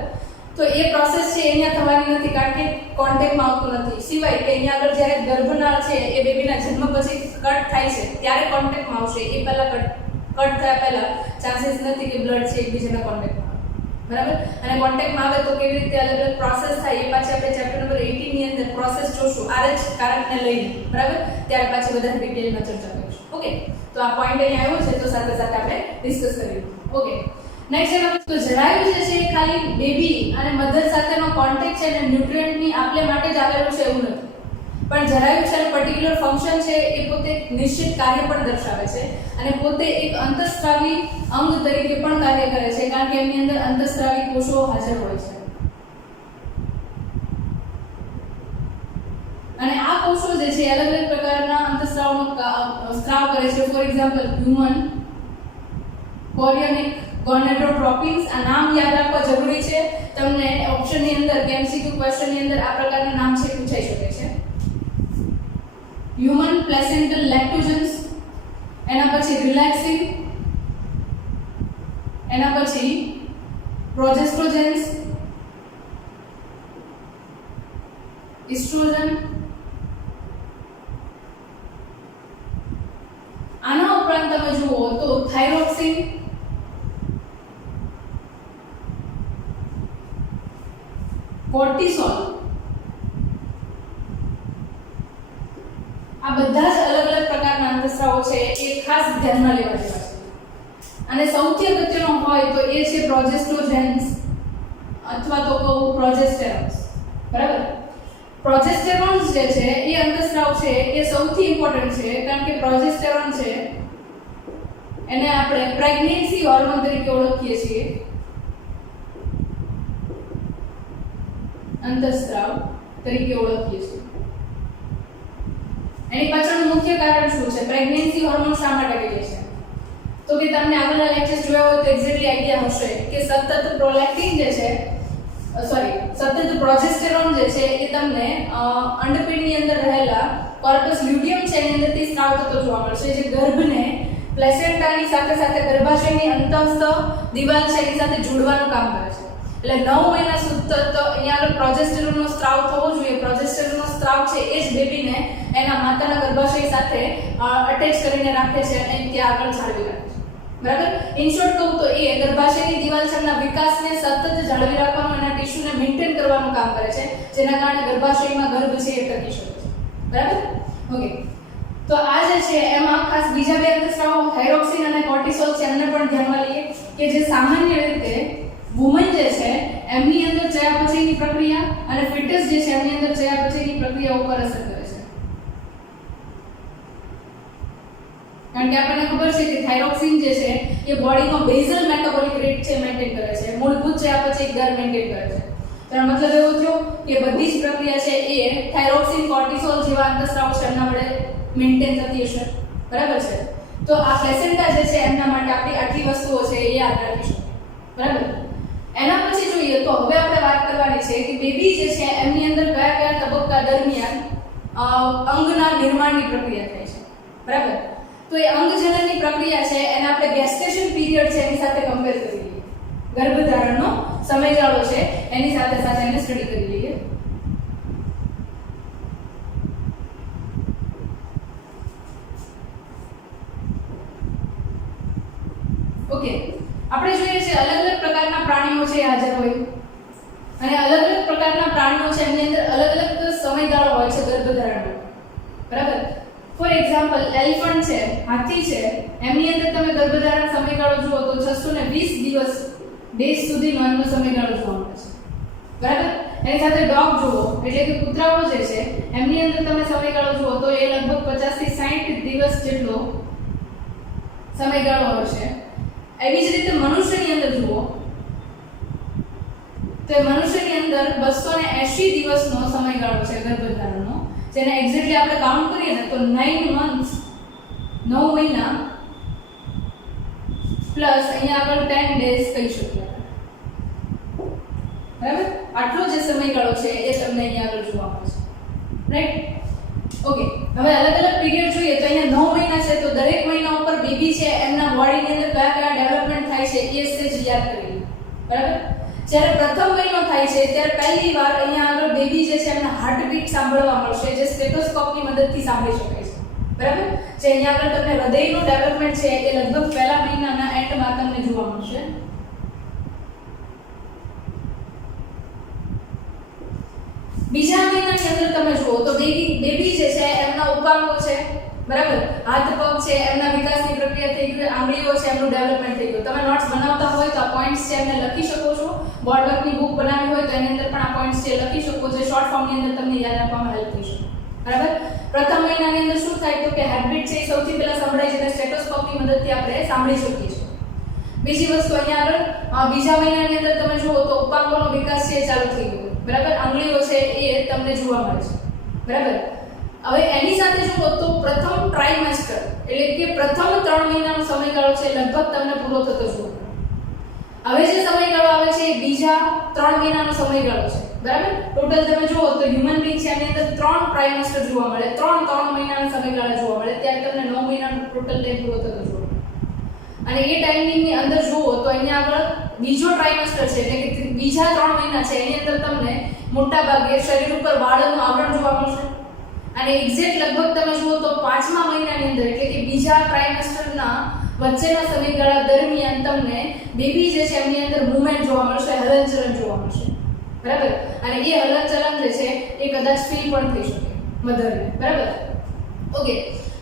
તો એ પ્રોસેસ છે અહીંયા થવાની નથી કારણ કે કોન્ટેક્ટમાં આવતું નથી. સિવાય કે અહીંયા આગળ જ્યારે ગર્ભનાળ છે એ બેબીના જન્મ પછી કટ થાય છે ત્યારે કોન્ટેક્ટમાં આવશે. એ પહેલા કટ થયા પહેલા ચાન્સીસ નથી કે બ્લડ છે એકબીજાના કોન્ટેક્ટમાં આવે. બરાબર. અને કોન્ટેક્ટમાં આવે તો કેવી રીતે અલગ અલગ પ્રોસેસ થાય એ પાછી આપણે ચેપ્ટર નંબર 18 ની અંદર પ્રોસેસ જોશું RH કારકને લઈને. બરાબર. ત્યારે પાછી વધારે ડિટેલમાં ચર્ચા કરીશું. ઓકે. તો આ પોઈન્ટ અહીંયા આવ્યો છે તો સાથે સાથે આપણે ડિસ્કસ કરીશું. ઓકે. નેક્સ્ટ એમાં તો જરાયુ જે છે એ ખાલી બેબી અને મધર સાથેનો કોન્ટેક્ટ છે અને ન્યુટ્રિયન્ટની આપલે માટે જ આવેલું છે એવું નથી. પણ જરાયુ છે પર્ટિક્યુલર ફંક્શન છે એ પોતે નિશ્ચિત કાર્ય પણ દર્શાવે છે અને પોતે એક અંતઃસ્ત્રાવી અંગ તરીકે પણ કાર્ય કરે છે કારણ કે એમની અંદર અંતઃસ્ત્રાવી કોષો હાજર હોય છે. અને આ કોષો જે છે અલગ અલગ પ્રકારના અંતઃસ્ત્રાવનો સ્ત્રાવ કરે છે. For example human chorionic gonadotropins. આ નામ યાદ રાખવા જરૂરી છે. તમને ઓપ્શનની અંદર કે એમસીક્યુ ક્વેશ્ચનની અંદર આ પ્રકારના નામ છે પૂછાઈ શકે છે. હ્યુમન પ્લેસેન્ટલ લેક્ટોજન્સ, એના પછી રિલેક્સિન, એના પછી પ્રોજેસ્ટ્રોજેન્સ, ઇસ્ટ્રોજન. આના ઉપરાંત તમે જુઓ તો થાઇરોક્સિન, કોર્ટિસોલ. આ બધા જ અલગ અલગ પ્રકારના અંતઃસ્ત્રાવો છે એ ખાસ ધ્યાનમાં લેવા જેવા છે. અને સૌથી અગત્યનો હોય તો એ છે પ્રોજેસ્ટ્રોજેન્સ અથવા તો કહું પ્રોજેસ્ટેરોન્સ. બરાબર. પ્રોજેસ્ટેરોન્સ જે છે એ અંતઃસ્ત્રાવ છે એ સૌથી ઇમ્પોર્ટન્ટ છે કારણ કે પ્રોજેસ્ટેરોન છે એને આપણે પ્રેગ્નન્સી હોર્મોન તરીકે ઓળખીએ છીએ. અંતઃસ્ત્રાવ તરીકે ઓળખીએ છીએ. એની પાછળનું મુખ્ય કારણ શું છે? પ્રેગ્નન્સી હોર્મોન શા માટે કહીએ છીએ? તો કે તમને આગળના લેક્ચર્સ જોયા હોય તો એક્ઝેક્ટલી આઈડિયા હશે કે સતત પ્રોલેક્ટિન જે છે સતત પ્રોજેસ્ટેરોન જે છે એ તમને અંડપીંડની અંદર રહેલા કોર્પસ લ્યુટિયમ છે એની અંદરથી સ્ત્રાવ થતો જોવા મળશે જે ગર્ભને પ્લેસેન્ટાની સાથે સાથે ગર્ભાશયની અંતસ્થ દિવાલ છે એની સાથે જોડવાનું કામ કરે છે. એટલે 9 મહિના સુધી તો અહીંયા આગળ પ્રોજેસ્ટેરોનનો સ્ત્રાવ થવો જોઈએ. પ્રોજેસ્ટેરોનનો સ્ત્રાવ છે એ જ બેબીને એના માતાના ગર્ભાશય સાથે અટેચ કરીને રાખે છે અને ત્યાં આગળ જાળવી રાખે છે. બરાબર. ઇન શોર્ટ કહું તો એ ગર્ભાશયની દિવાલ છેના વિકાસને સતત જાળવી રાખવાનું એના ટિશ્યુને મેન્ટેન કરવાનું કામ કરે છે જેના કારણે ગર્ભાશયમાં ગર્ભ છે એ ટકી શકે છે. બરાબર. ઓકે. તો આ જે છે એમાં ખાસ બીજા બે અંતઃસ્ત્રાવો થાઇરોક્સિન અને કોર્ટિસોલ છે એમને પણ ધ્યાનમાં લઈએ કે જે સામાન્ય રીતે વુમન જે છે એમની અંદર ચયાપચયની પ્રક્રિયા અને ફિટસ જે છે એમની અંદર ચયાપચયની પ્રક્રિયા ઉપર અસર કરે છે. કારણ કે આપણને ખબર છે કે થાઇરોક્સિન જે છે એ બોડીનો બેઝલ મેટાબોલિક રેટ છે મેન્ટેન કરે છે. મૂળભૂત ચયાપચયિક દર મેન્ટેન કરે છે. તેનો મતલબ એવો થયો કે બધી જ પ્રક્રિયા છે એ થાઇરોક્સિન કોર્ટિસોલ જેવા અંતઃસ્ત્રાવો છે એમના વડે મેન્ટેન થતી હશે. બરાબર છે. તો આ પ્લેસેન્ટા જે છે એમના માટે આપણી આટલી વસ્તુઓ છે એ યાદ રાખીશું. બરાબર. એના પછી જોઈએ તો હવે આપણે વાત કરવાની છે કે બેબી જે છે એમની અંદર કયા કયા તબક્કા દરમિયાન અંગના નિર્માણની પ્રક્રિયા થાય છે. બરાબર. તો એ અંગજનનની પ્રક્રિયા છે એને આપણે ગેસ્ટેશન પીરિયડ છે એની સાથે કમ્પેર કરી લઈએ. ગર્ભધારણનો સમયગાળો છે એની સાથે સાથે એને સ્ટડી કરી લઈએ. ઓકે. આપણે જોઈએ છે અલગ અલગ પ્રકારના પ્રાણીઓ છે હાજર હોય અને અલગ અલગ પ્રકારના પ્રાણીઓ છે એની અંદર અલગ અલગ સમયગાળો હોય છે ગર્ભધારણનો. બરાબર. ફોર એક્ઝામ્પલ એલિફન્ટ છે, હાથી છે, એમની અંદર તમે ગર્ભધારણ સમયગાળો જુઓ તો 620 દિવસ સુધીનો એમનો સમયગાળો જોવા મળે છે. બરાબર. એની સાથે ડોગ જુઓ એટલે કે કૂતરાઓ જે છે એમની અંદર તમે સમયગાળો જુઓ તો એ લગભગ 50 થી 60 દિવસ જેટલો સમયગાળો હોય છે. એવી જ રીતે મનુષ્યની અંદર જુઓ તો મનુષ્યની અંદર 280 દિવસનો સમયગાળો છે ગર્ભધારણનો જેને એક્ઝેક્ટલી આપણે કાઉન્ટ કરીએ ને તો 9 મંથ્સ 9 મહિના પ્લસ અહીંયા આગળ 10 ડેઝ કહી શકીએ. બરાબર. આટલો જે સમયગાળો છે એ તમને અહીંયા આગળ જોવા મળશે. રાઈટ. ઓકે. હવે અલગ અલગ પીરિયડ જોઈએ તો અહીંયા 9 મહિના છે તો દરેક મહિના ઉપર બેબી છે એમના બોડીની અંદર કયા કયા ડેવલપમેન્ટ થાય છે એ સ્ટેજ યાદ કરીએ. બરાબર. જ્યારે પ્રથમ મહિનો થાય છે ત્યારે પહેલી વાર અહીંયા આગળ બેબી જે છે એમને હાર્ટબીટ સાંભળવા મળશે, જે સ્ટેથોસ્કોપની મદદથી સાંભળી શકાય છે. બરાબર? જે અહીંયા આગળ તમને હૃદયનું ડેવલપમેન્ટ છે એ લગભગ પહેલા મહિનાના એન્ડમાં તમને જોવા મળશે. બીજા મહિનાની અંદર તમે જુઓ તો બેબી જે છે એમના ઉપાંગો છે, બરાબર, હાથ પગ છે એમના વિકાસની પ્રક્રિયા થઈ ગઈ, આંગળીઓ છે એમનું ડેવલપમેન્ટ થઈ ગયું. તમે નોટ્સ બનાવતા હોય તો આ પોઈન્ટ્સ છે એમને લખી શકો છો. બોર્ડ વર્કની બુક બનાવી હોય તો એની અંદર પણ આ પોઈન્ટ્સ છે લખી શકો છો. શોર્ટ ફોર્મની અંદર તમને યાદ રાખવામાં હેલ્પ થઈ શકે. બરાબર? પ્રથમ મહિનાની અંદર શું થાય તો કે હાર્ટબીટ છે સૌથી પહેલા સંભળાય છે, સ્ટેથોસ્કોપની મદદથી આપણે સાંભળી શકીએ છીએ. બીજી વસ્તુ અહીંયા આગળ બીજા મહિનાની અંદર તમે જુઓ તો ઉપાંગોનો વિકાસ છે ચાલુ થઈ ગયો. બરાબર? આંગળીઓ છે એ તમને જોવા મળે છે. બરાબર? હવે એની સાથે જુઓ તો પ્રથમ ટ્રાઇમેસ્ટર એટલે કે પ્રથમ 3 મહિનાનો સમયગાળો છે લગભગ તમને પૂરો થતો જોવા મળે. હવે જે સમયગાળો આવે છે એ બીજા 3 મહિનાનો સમયગાળો છે. બરાબર? ટોટલ તમે જુઓ તો હ્યુમન બીંગ છે એની અંદર 3 ટ્રાઇમેસ્ટર જોવા મળે, 3 મહિનાના સમયગાળા જોવા મળે. ત્યારે તમને 9 મહિનાનો ટોટલ ટાઈમ પૂરો થતો જોવા મળે. અને એ ટાઈમિંગની અંદર જુઓ તો અહીંયા આગળ બીજો ટ્રાઇમેસ્ટર છે એટલે કે બીજા 3 મહિના છે એની અંદર તમને મોટા ભાગે શરીર ઉપર વાળનું આવરણ જોવા મળશે. અને એક્ઝેક્ટ લગભગ તમે જુઓ તો 5મા મહિનાની અંદર એટલે કે બીજા ટ્રાઇમેસ્ટરના વચ્ચેના સમયગાળા દરમિયાન તમને બેબી જે છે એમની અંદર મૂવમેન્ટ જોવા મળશે, હલનચલન જોવા મળશે. બરાબર? અને એ હલનચલન જે છે એ કદાચ ફીલ પણ થઈ શકે મધરને. બરાબર? ઓકે,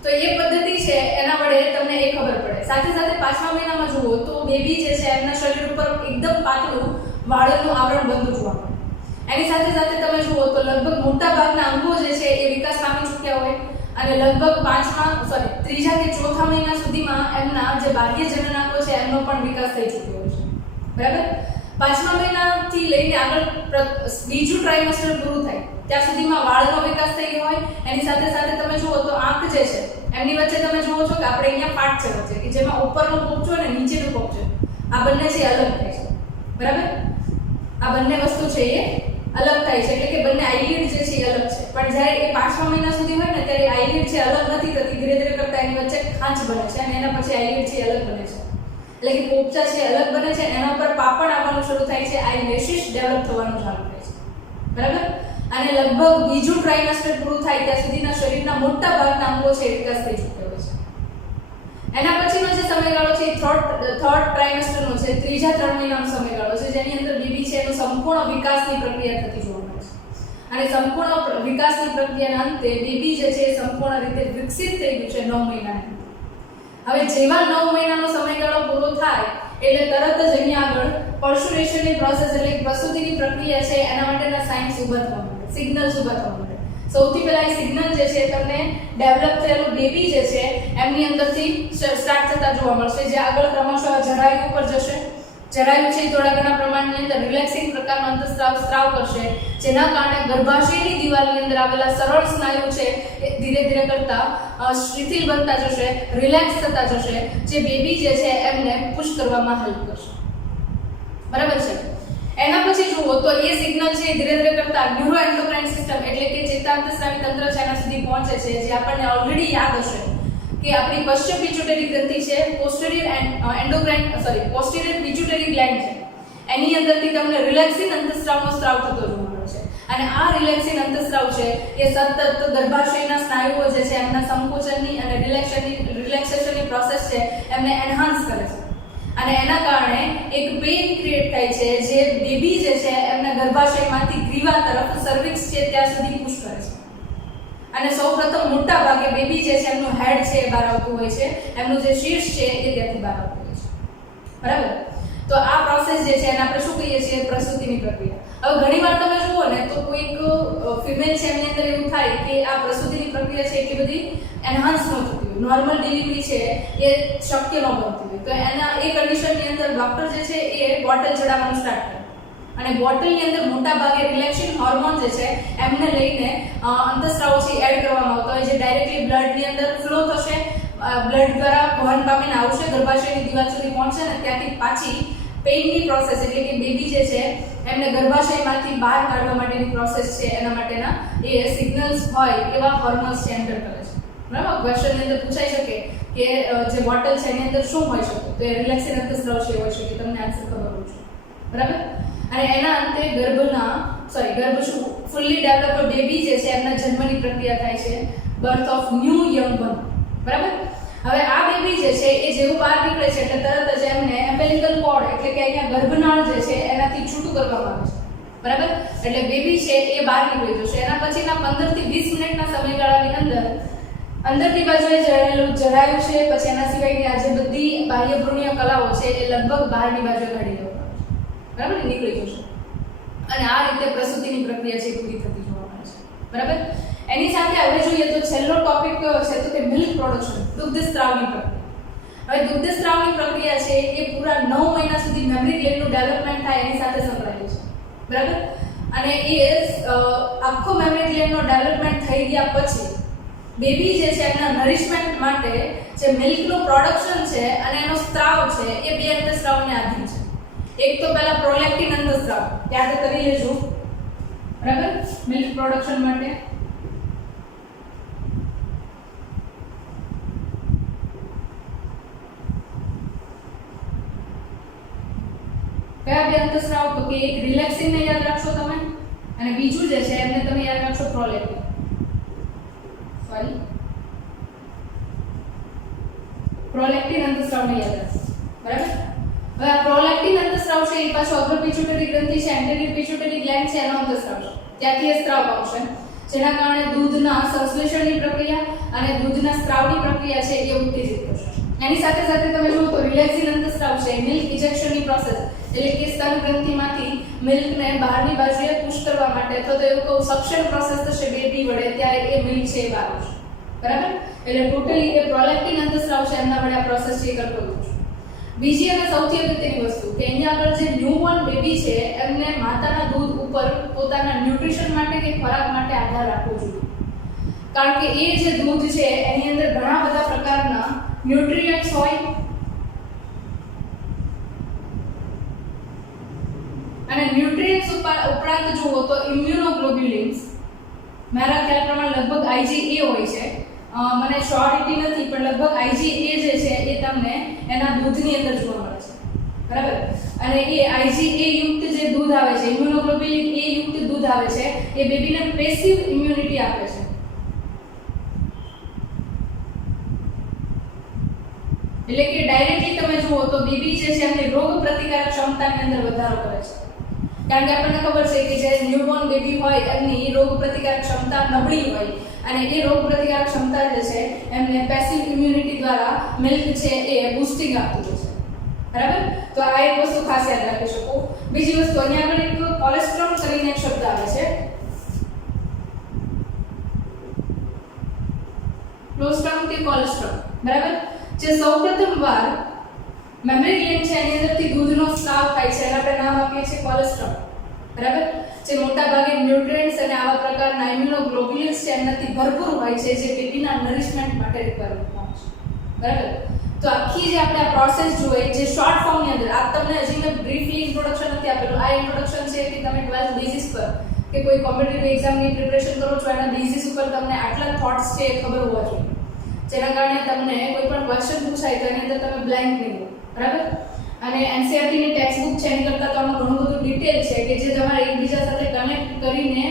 તો એ પદ્ધતિ છે એના વડે તમને એ ખબર પડે. સાથે સાથે 5મા મહિનામાં જુઓ તો બેબી જે છે એમના શરીર ઉપર એકદમ પાતળું વાળનું આવરણ બનતું જોવા મળે. એની સાથે સાથે તમે જુઓ તો લગભગ મોટા ભાગના અંગો જે છે એ વિકાસ પામી ચૂક્યા હોય અને લગભગ ત્રીજા કે ચોથા મહિના સુધીમાં એમના જે બાહ્ય જનનાંગો છે એમનો પણ વિકાસ થઈ ચૂક્યો હોય છે. બરાબર? 5મા મહિનાથી લઈને આગળ બીજું ટ્રાઇમેસ્ટર પૂરું થાય ત્યાં સુધીમાં વાળનો વિકાસ થઈ ગયો હોય. એની સાથે સાથે તમે જુઓ તો આંખ જે છે એમની વચ્ચે તમે જુઓ છો કે આપણે અહીંયા પાર્ટ છે વચ્ચે કે જેમાં ઉપરનો પોપચો અને નીચેનો પોપચો આ બંને છે અલગ થાય છે. બરાબર? આ બંને વસ્તુ છે એ અલગ થાય છે એટલે કે બંને આઈલિડ જે છે એ અલગ છે. પણ જ્યારે એ 5મા મહિના સુધી હોય ને ત્યારે આઈલિડ છે અલગ નથી થતી, ધીરે ધીરે કરતા એની વચ્ચે ખાંચ બને છે અને એના પછી આઈલિડ છે અલગ બને છે. એટલે કે પોપચા છે અલગ બને છે, એના ઉપર પાપડ આવવાનું શરૂ થાય છે, આઈલેશિસ ડેવલપ થવાનું ચાલુ થાય છે. બરાબર? અને લગભગ બીજું ટ્રાઇમેસ્ટર પૂરું થાય ત્યાં સુધીના શરીરના મોટા ભાગના અંગો છે વિકાસ થઈ ચૂક્યો હોય છે. એના પછીનો જે સમયગાળો છે એ થર્ડ ટ્રાઇમેસ્ટરનો છે, ત્રીજા 3 મહિનાનો સમયગાળો છે જેની અંદર બેબી છે એનો સંપૂર્ણ વિકાસની પ્રક્રિયા થતી જોવા મળે છે. અને સંપૂર્ણ વિકાસની પ્રક્રિયાના અંતે બેબી જે છે એ સંપૂર્ણ રીતે વિકસિત થઈ ગયું છે 9 મહિનાની. હવે જેવા 9 મહિનાનો સમયગાળો પૂરો થાય એટલે તરત જ અહીંયા આગળ પર્સ્યુરેશનની પ્રોસેસ એટલે પ્રસૂતિની પ્રક્રિયા છે એના માટેના સાઇન્સ ઊભા થવા માંડે, સિગ્નલ્સ ઊભા થવા માંડે. સૌથી પહેલા એ સિગ્નલ જે છે તમને ડેવલપ થયેલું બેબી જે છે એમની અંદરથી સ્ટાર્ટ થતા જોવા મળશે, જે આગળ ક્રમશઃ જરાયુ ઉપર જશે. જરાયુ છે થોડા ઘણા પ્રમાણની અંદર રિલેક્સિંગ પ્રકારનો અંતઃસ્રાવ કરશે, જેના કારણે ગર્ભાશયની દિવાલની અંદર આવેલા સરળ સ્નાયુ છે એ ધીરે ધીરે કરતા શિથિલ બનતા જશે, રિલેક્સ થતા જશે, જે બેબી જે છે એમને પુશ કરવામાં હેલ્પ કરશે. બરાબર છે? એના પછી જુઓ તો એ સિગ્નલ છે ધીરે ધીરે કરતા ન્યુરો એન્ડોક્રાઇન સિસ્ટમ એટલે કે ચેતાંતસ્રાવી તંત્ર છે એના સુધી પહોંચે છે, જે આપણને ઓલરેડી યાદ હશે કે આપણી પશ્ચ પિટ્યુટરી ગ્રંથિ છે, પોસ્ટીરિયર પિટ્યુટરી ગ્લેન્ડ છે, એની અંદરથી તમને રિલેક્સિન અંતઃસ્રાવનો સ્ત્રાવ થતો જોવા મળે છે. અને આ રિલેક્સિન અંતઃસ્રાવ છે એ સતત ગર્ભાશયના સ્નાયુઓ જે છે એમના સંકોચનની અને રિલેક્સેશનની પ્રોસેસ છે એમને એન્હાન્સ કરે છે. અને એના કારણે એક પેઇન ક્રિએટ થાય છે જે બેબી જે છે એમના ગર્ભાશયમાંથી ગ્રીવા તરફ સર્વિક્સ છે ત્યાં સુધી પુશ કરે છે. અને સૌપ્રથમ મોટા ભાગે બેબી જે છે એમનું હેડ છે એ બહાર આવતું હોય છે, એમનું જે શીર્ષ છે એ ત્યાંથી બહાર આવતું હોય છે. બરાબર? તો આ પ્રોસેસ જે છે એને આપણે શું કહીએ છીએ? પ્રસૂતિની પ્રક્રિયા. હવે ઘણીવાર તમે જુઓ ને તો કોઈક ફિમેલ છે એમની અંદર એવું થાય કે આ પ્રસૂતિની પ્રક્રિયા છે એટલી બધી એન્હાન્સ ન થતી હોય, નોર્મલ ડિલિવરી છે એ શક્ય ન બનતી હોય, તો એના એ કન્ડિશનની અંદર ડોક્ટર જે છે એ બોટલ ચડાવવાનું સ્ટાર્ટ કરે. અને બોટલની અંદર મોટા ભાગે રિલેક્સિન હોર્મોન જે છે એમને લઈને અંતઃસ્રાવો છે એડ કરવામાં આવતા હોય, જે ડાયરેક્ટલી બ્લડની અંદર ફ્લો થશે, બ્લડ દ્વારા વહન પામીને આવશે, ગર્ભાશયની દિવાલ સુધી પહોંચશે અને ત્યાંથી પાછી પેઇનની પ્રોસેસ એટલે કે બેબી જે છે એમને ગર્ભાશયમાંથી બહાર કાઢવા માટેની પ્રોસેસ છે એના માટેના એ સિગ્નલ્સ હોય એવા હોર્મોન્સ છે એન્ટર કરે છે. બરાબર? ક્વેશ્ચનની અંદર પૂછાઈ શકે કે જે બોટલ છે એની અંદર શું હોઈ શકે, તો એ રિલેક્સિન અંતઃસ્રાવ છે હોઈ શકે, તમને આન્સર ખબર હોવું જોઈએ. બરાબર? અને એના અંતે ગર્ભ શું ફુલ્લી ડેવલપ્ડ બેબી જે છે એમના જન્મની પ્રક્રિયા થાય છે, birth of new young one. બરાબર. હવે આ બેબી જે છે એ જેવું બહાર નીકળે છે એટલે તરત જ એમને એમ્બેલિકલ કોર્ડ એટલે કે અહીંયા ગર્ભનાળ જે છે એનાથી છૂટું કરવામાં આવે છે. બરાબર. એટલે બેબી છે એ બહાર નીકળી જશે. એના પછીના 15 થી 20 મિનિટના સમયગાળાની અંદરની બાજુએ જરાયું છે, પછી એના સિવાયની આ જે બધી બાહ્ય ભ્રૂણીય કલાઓ છે એ લગભગ બહારની બાજુએ કાઢી દેવામાં આવે છે. બરાબર. નીકળી જશે અને આ રીતે પ્રસૂતિની પ્રક્રિયા છે પૂરી થતી જોવા મળે છે. બરાબર. એની સાથે હવે જોઈએ તો છેલ્લો ટોપિક કયો છે તો કે મિલ્ક પ્રોડક્શન, દૂધ સ્ત્રાવની પ્રક્રિયા. હવે દૂધ સ્ત્રાવની પ્રક્રિયા છે એ પૂરા 9 મહિના સુધી મેમરી ગ્લેન્ડનું ડેવલપમેન્ટ થાય એની સાથે સંકળાયેલી છે. બરાબર. અને એ આખો મેમરી ગ્લેન્ડનો ડેવલપમેન્ટ થઈ ગયા પછી બેબી જે છે એના નરિશમેન્ટ માટે જે મિલ્કનું પ્રોડક્શન છે અને એનો સ્ત્રાવ છે એ બે અંતઃસ્ત્રાવને આધીન છે. એક તો પહેલા પ્રોલેક્ટિન અંતઃસ્ત્રાવ યાદ કરી લેજો. બરાબર. મિલ્ક પ્રોડક્શન માટે કયા બે અંતઃસ્ત્રાવ તો કે એક રિલેક્સિન ને યાદ રાખશો તમે અને બીજું જે છે એમને તમે યાદ રાખશો પ્રોલેક્ટિન. પ્રોલેક્ટિન અંતઃસ્રાવને યાદ રાખો. બરાબર. હવે આ પ્રોલેક્ટિન અંતઃસ્રાવ છે એ પાછો અગ્ર પિટ્યુટરી ગ્રંથિ છે, એન્ટેરિયર પિટ્યુટરી ગ્લેન્ડ છે એનો અંતઃસ્રાવ છે. ત્યાંથી એ સ્ત્રાવ પામશે જેના કારણે દૂધના સંશ્લેષણની પ્રક્રિયા અને દૂધના સ્ત્રાવની પ્રક્રિયા છે એ ઉત્તેજિત થશે. એની સાથે સાથે તમે જુઓ તો રિલેક્સિન અંતઃસ્રાવ છે મિલ્ક ઇજેક્શનની પ્રોસેસ એટલે કે સ્તન ગ્રંથિમાંથી મિલ્કને બહારની બાજુએ પુશ કરવા માટે અથવા તો એવું કહું સક્શન પ્રોસેસ થશે બેબી વડે ત્યારે એ મિલ્ક છે એ બહાર આવશે. બરાબર. એટલે ટોટલી એ પ્રોલેક્ટિન અંતઃસ્રાવ છે એમના વડે આ પ્રોસેસ છે કરતો હોય છે. બીજી અને સૌથી અગત્યની વસ્તુ કે અહીંયા આગળ જે ન્યૂબોર્ન બેબી છે એમને માતાના દૂધ ઉપર પોતાના ન્યુટ્રિશન માટે કે ખોરાક માટે આધાર રાખવો જોઈએ. કારણ કે એ જે દૂધ છે એની અંદર ઘણા બધા પ્રકારના ન્યુટ્રિયન્ટ્સ હોય અને ન્યુટ્રિયન્ટ્સ ઉપરાંત જુઓ તો ઇમ્યુનોગ્લોબ્યુલિન્સ મારા ખ્યાલ પ્રમાણે લગભગ IgA હોય છે. મને શ્યોરિટી નથી પણ લગભગ IgA જે છે એ તમને એના દૂધની અંદર જોવા મળે છે. બરાબર. અને એ IgA યુક્ત જે દૂધ આવે છે, ઇમ્યુનોગ્લોબ્યુલિન A યુક્ત દૂધ આવે છે એ બેબીને પેસિવ ઇમ્યુનિટી આપે છે. એટલે કે ડાયરેક્ટલી તમે જુઓ તો બેબી જે છે એમની રોગ પ્રતિકારક ક્ષમતાની અંદર વધારો કરે છે. કારણ કે આપણને ખબર છે કે જે ન્યૂબોર્ન બેબી હોય એમની રોગ પ્રતિકારક ક્ષમતા નબળી હોય અને એ રોગ પ્રતિકારક ક્ષમતા જે છે એમને પેસિવ ઇમ્યુનિટી દ્વારા મિલ્ક છે એ બૂસ્ટિંગ આપતું હોય છે. બરાબર. તો આ એક વસ્તુ ખાસ યાદ રાખી શકો. બીજી વસ્તુ અહીંયા આગળ એક કોલેસ્ટ્રોલ કરીને એક શબ્દ આવે છે. ક્લોસ્ટ્રમ કે કોલેસ્ટ્રોલ. બરાબર. જે સૌપ્રથમ વાર મેમરી ગ્લેન્ડ છે એની અંદરથી દૂધનો સ્ત્રાવ થાય છે એને આપણે નામ આપીએ છીએ કોલેસ્ટ્રોલ. બરાબર. જે મોટા ભાગે ન્યુટ્રિયન્ટ્સ અને આવા પ્રકારના ઇમ્યુનોગ્લોબ્યુલિન્સ છે એનાથી ભરપૂર હોય છે જે બેબીના નરિશમેન્ટ માટે રિક્વાયરમેન્ટ હોય છે. બરાબર. તો આખી જે આપણે આ પ્રોસેસ જોઈએ જે શોર્ટ ફોર્મની અંદર આ તમને હજી મેં બ્રીફલી ઇન્ટ્રોડક્શન નથી આપેલું. આ ઇન્ટ્રોડક્શન છે કે તમે 12th બેઝિસ પર કે કોઈ કોમ્પિટિટિવ એક્ઝામની પ્રિપરેશન કરો છો એના બેઝિસ ઉપર તમને આટલા થોટ્સ છે એ ખબર હોવા જોઈએ જેના કારણે તમને કોઈ પણ ક્વેશ્ચન પૂછાય તો એની અંદર તમે બ્લેન્ક નહીં રહો. બરાબર. અને NCERT ની ટેક્સ્ટ બુક છે એની કરતાં તો આમાં ઘણું બધું ડિટેલ છે કે જે તમારે એકબીજા સાથે કનેક્ટ કરીને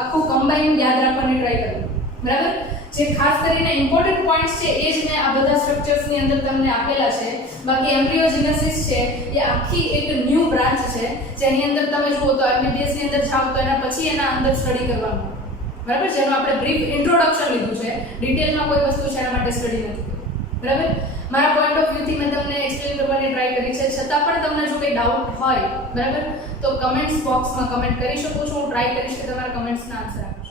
આખું કમ્બાઈન યાદ રાખવાની ટ્રાય કરવી. બરાબર. જે ખાસ કરીને ઇમ્પોર્ટન્ટ પોઈન્ટ્સ છે એ જ મેં આ બધા સ્ટ્રક્ચર્સની અંદર તમને આપેલા છે. બાકી એમ્બ્રિયોજેનેસિસ છે એ આખી એક ન્યૂ બ્રાન્ચ છે જેની અંદર તમે જુઓ તો MBBS ની અંદર જાઓ તો એના પછી એના અંદર સ્ટડી કરવાનું. બરાબર. જેનું આપણે બ્રીફ ઇન્ટ્રોડક્શન લીધું છે. ડિટેલમાં કોઈ વસ્તુ છે એના માટે સ્ટડી નથી. બરાબર. મારા પોઈન્ટ ઓફ વ્યૂથી મેં તમને એક્સપ્લેન કરવાની ટ્રાય કરી છે. છતાં પણ તમને જો કોઈ ડાઉટ હોય બરાબર તો કમેન્ટ્સ બોક્સમાં કમેન્ટ કરી શકો છો. હું ટ્રાય કરીશ કે તમારા કમેન્ટ્સના આન્સર આપીશ.